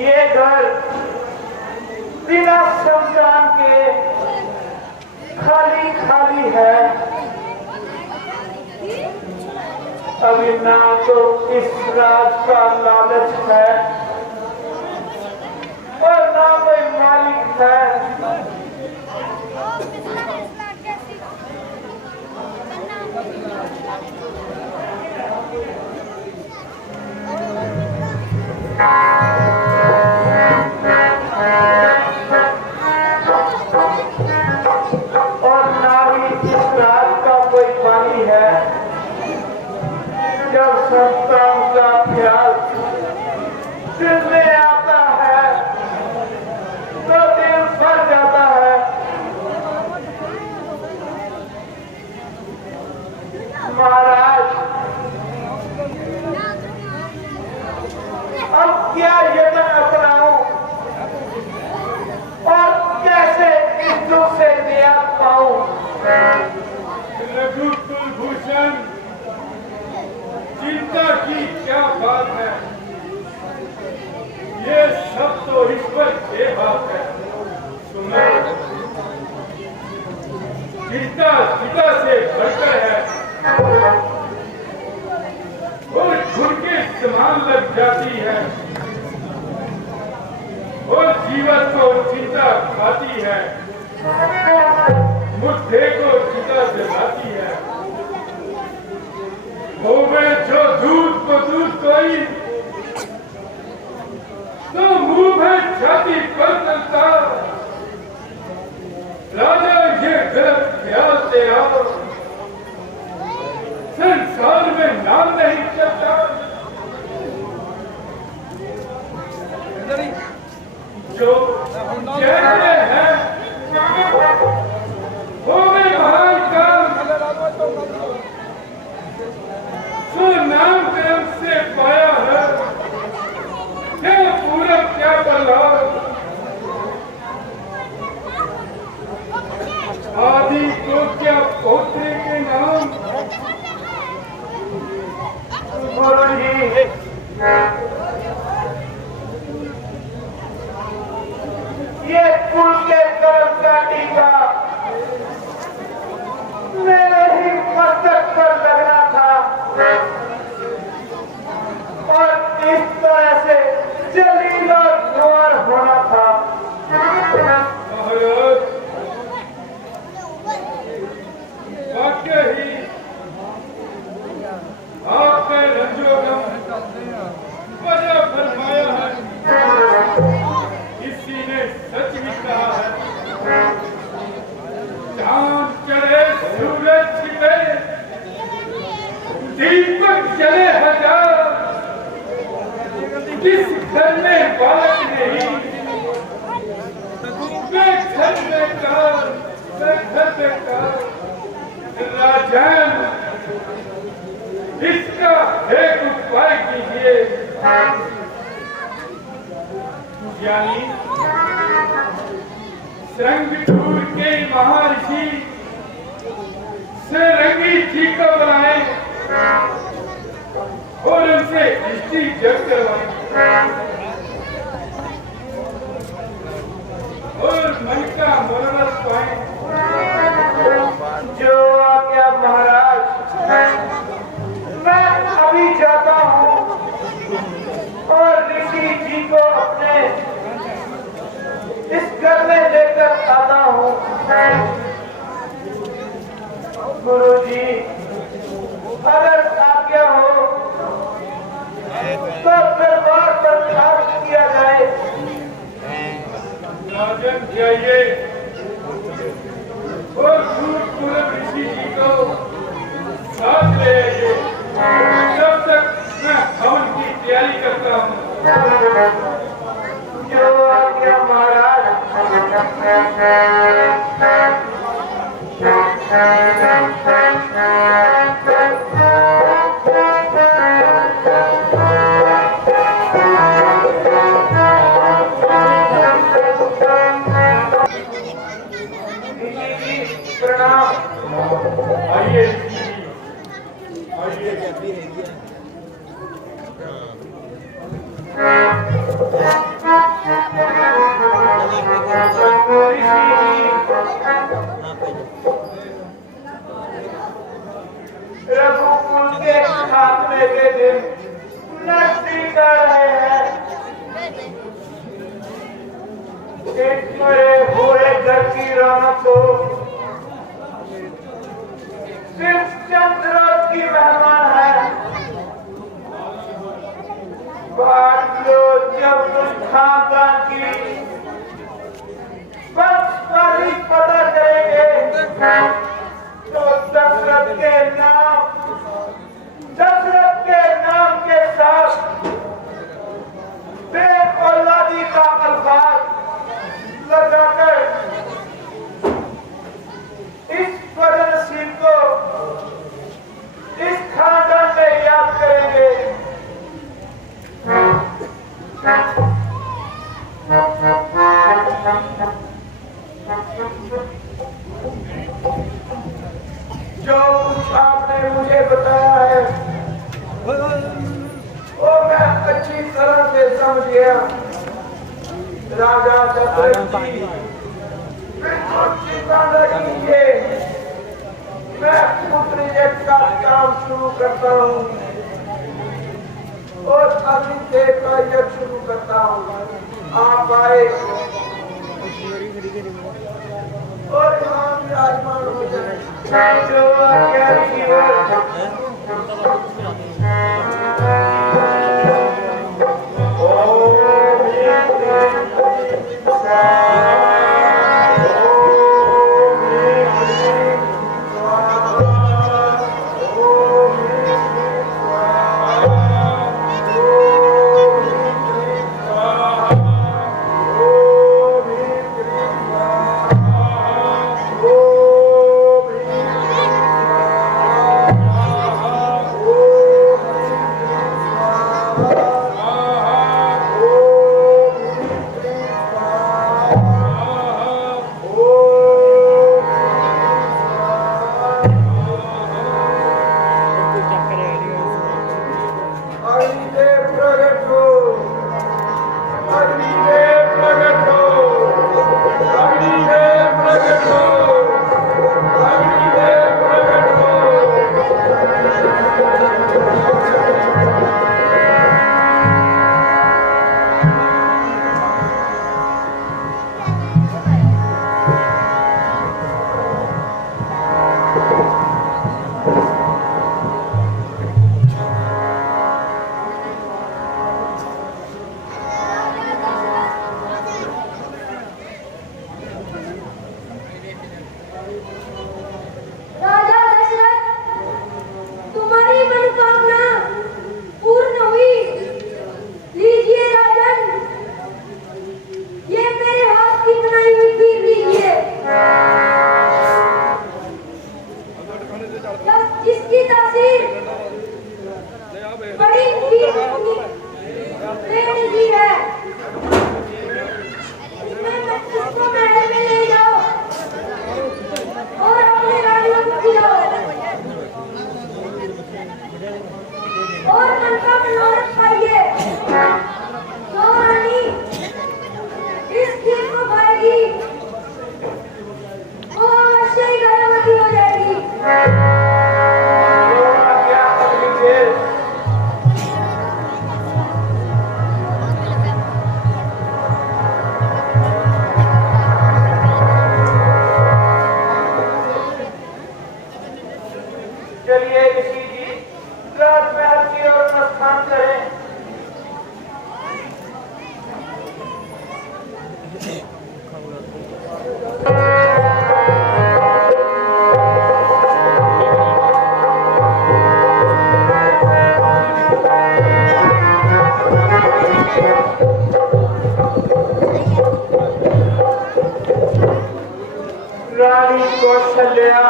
ये घर बिना शमशान के खाली खाली है। अभी ना तो इस राज का लालच है और ना कोई मालिक है। और ना ही इस राज का कोई पानी है। जब संतान का ख्याल दिल में आता है तो दिल भर जाता है। महाराज, अब क्या यत्न अपनाऊं और कैसे इस दुख से निजात पाऊं? रघु कुलभूषण, चिंता की क्या बात है? ये सब तो ईश्वर के हाथ है। सुनो, चिंता पिता से बढ़कर है और घुड़के समान लग जाती है और जीवन को चिंता खाती है, मुद्दे को चिंता जलाती है। होवे जो दूध को दूध कोई तो मुंह में छाती पर चलता। राजा ये गलत ख्याल से आओ, संसार में नाम नहीं चलता। जो कहते हैं वो में महान काम सो नाम कर्म से पाया है। क्या पूरा क्या बल्लाव, आदि को क्या पोते के नाम। गुरु जी, ये कुल के कर्म का टीका मेरे ही मस्तक पर लगना था और इस तरह से जलील और ख्वार होना था। वाक्य ही आपने रंजोगम वजह फरमाया है। किसी ने सच ही कहा है, चांद चढ़े सूरज छिपे दीपक जले हजार। जिस घर में बालक नहीं वे घर बेकार, वे घर बेकार। राजन, इसका एक उपाय कीजिए। यानी श्रृंगटूर के महर्षि रंगी जी को बनाए और उनसे दृष्टि जग करवाए और मन का मनोरथ पाए। जो आज्ञा महाराज, मैं अभी जाता हूँ और ऋषि जी को अपने इस घर में लेकर आता हूँ। गुरु जी, अगर आज्ञा हो तो दरबार पर खास किया जाए। राजन जाइए और पूर्व ऋषि जी को साथ ले आइए। जब तक मैं हवन की तैयारी करता हूँ। जो आज्ञा महाराज। प्रणाम। आइए आइए। इस मरे हुए घर की रौनक को सिर्फ चंद रोज की मेहमान है। बात लो जब तुम खानदान की बंशवाली पता करेंगे तो दशरथ के नाम के साथ औलादी का अल्फाज लगाकर इस बदनसीब को इस खानदान में याद करेंगे। जो कुछ आपने मुझे बताया है वो मैं अच्छी तरह से समझ गया। राजा दशरथ जी बिल्कुल चिंता न कीजिए, मैं पुत्र यज्ञ का काम शुरू करता हूँ और अग्निदेव का यज्ञ शुरू करता हूँ। आप आए और यहाँ विराजमान हो जाए। जो आज्ञा की रानी कौशल्या,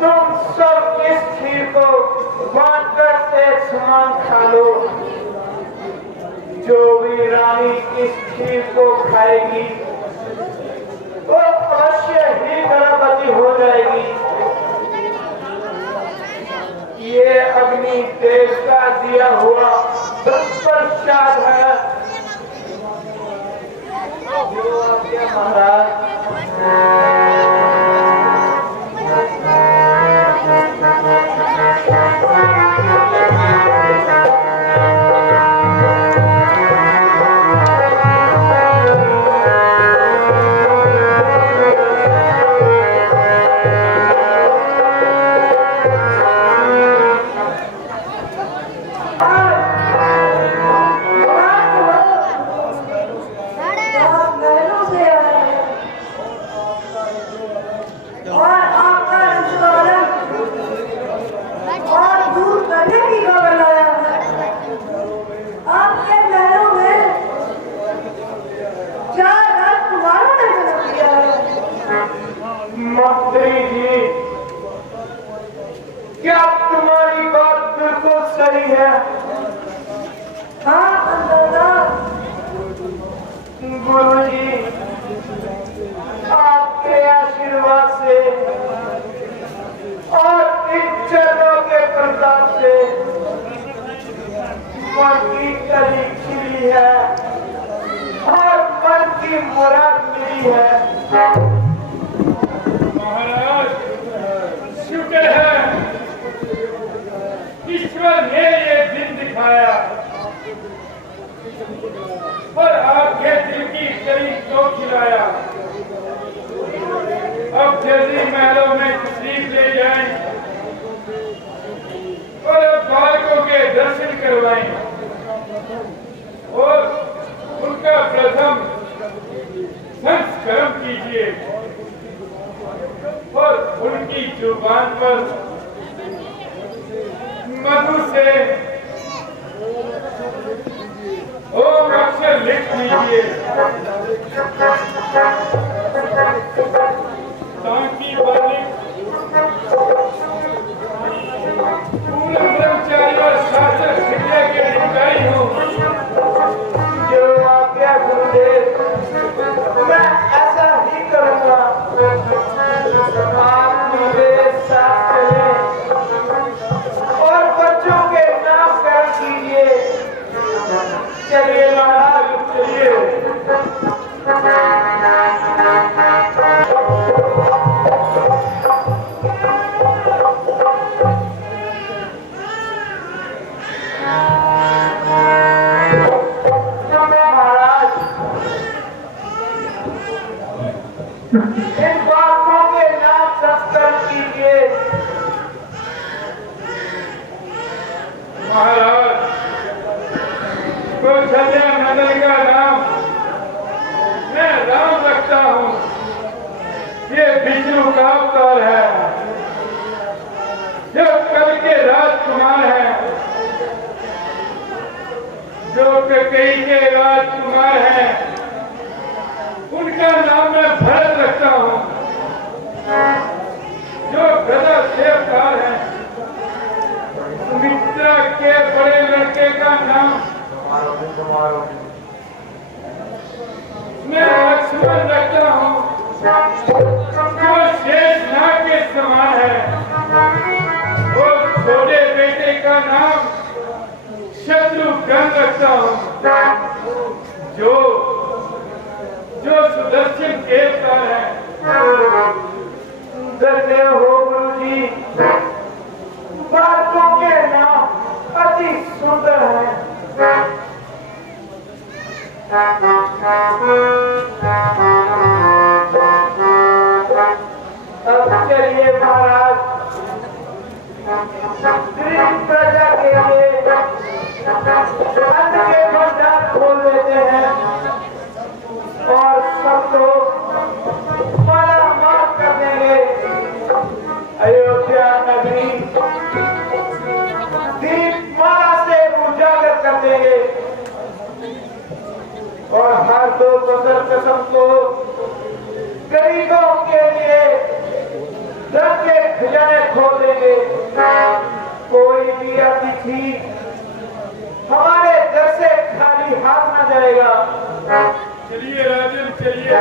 तुम सब इस खीर को बांटकर एक समान खा लो। जो भी रानी इस खीर को खाएगी वो अवश्य ही गर्भवती हो जाएगी। ये अग्नि देव का दिया हुआ प्रसाद है। महाराज क्या तुम्हारी बात बिल्कुल सही है? हाँ दादा। गुरुजी, आपके आशीर्वाद से और इन चरणों के प्रताप से मन की कली खिली है और मन की मुराद मिली है। महाराज, शुक्र है ईश्वर ने ये दिन दिखाया और आपके दिल की कली को खिलाया। अब जल्दी महलों में तशरीफ ले जाएं और अब बालकों के दर्शन करवाएं और उनका प्रथम संस्करण कीजिए और उनकी जुबान पर मधु से ओम अक्षर लिख लीजिए ताकि बालिक पूर्ण ब्रह्मचारी और शास्त्र शिक्षा के अधिकारी हो। जो आज्ञा गुरुदेव, मैं ऐसा ही करूंगा। आप मेरे साथ चलें और बच्चों के नामकरण कीजिए। चलिए महाराज, चलिए। इन बातों के नाम संस्करण कीजिए। महाराज, कुल संजय मंडल का नाम मैं राम रखता हूँ। ये विष्णु का अवतार है, जो कल के राजकुमार हैं, जो कई के राजकुमार हैं, उनका नाम मैं भरत रखता हूँ। जो गदा से अवतार है, मित्रा के बड़े लड़के का नाम मैं लक्ष्मण रखता हूँ। जो शेषनाग के समान है, और छोटे बेटे का नाम शत्रुघ्न रखता हूँ। जो सुदर्शन के अवतार है। धन्य हो गुरुजी, बातों के नाम अति सुंदर हैं। अब चलिए महाराज, गरीब प्रजा के लिए अन्न के भंडार खोल देते हैं और सबको मालामाल कर देंगे। अयोध्या नगरी दीपमाला से उजागर कर देंगे और हर दो बदर कसम को गरीबों के लिए धन के खजाने खोल देंगे। कोई भी अतिथि हमारे घर से खाली हाथ न जाएगा। चलिए राजन, चलिए।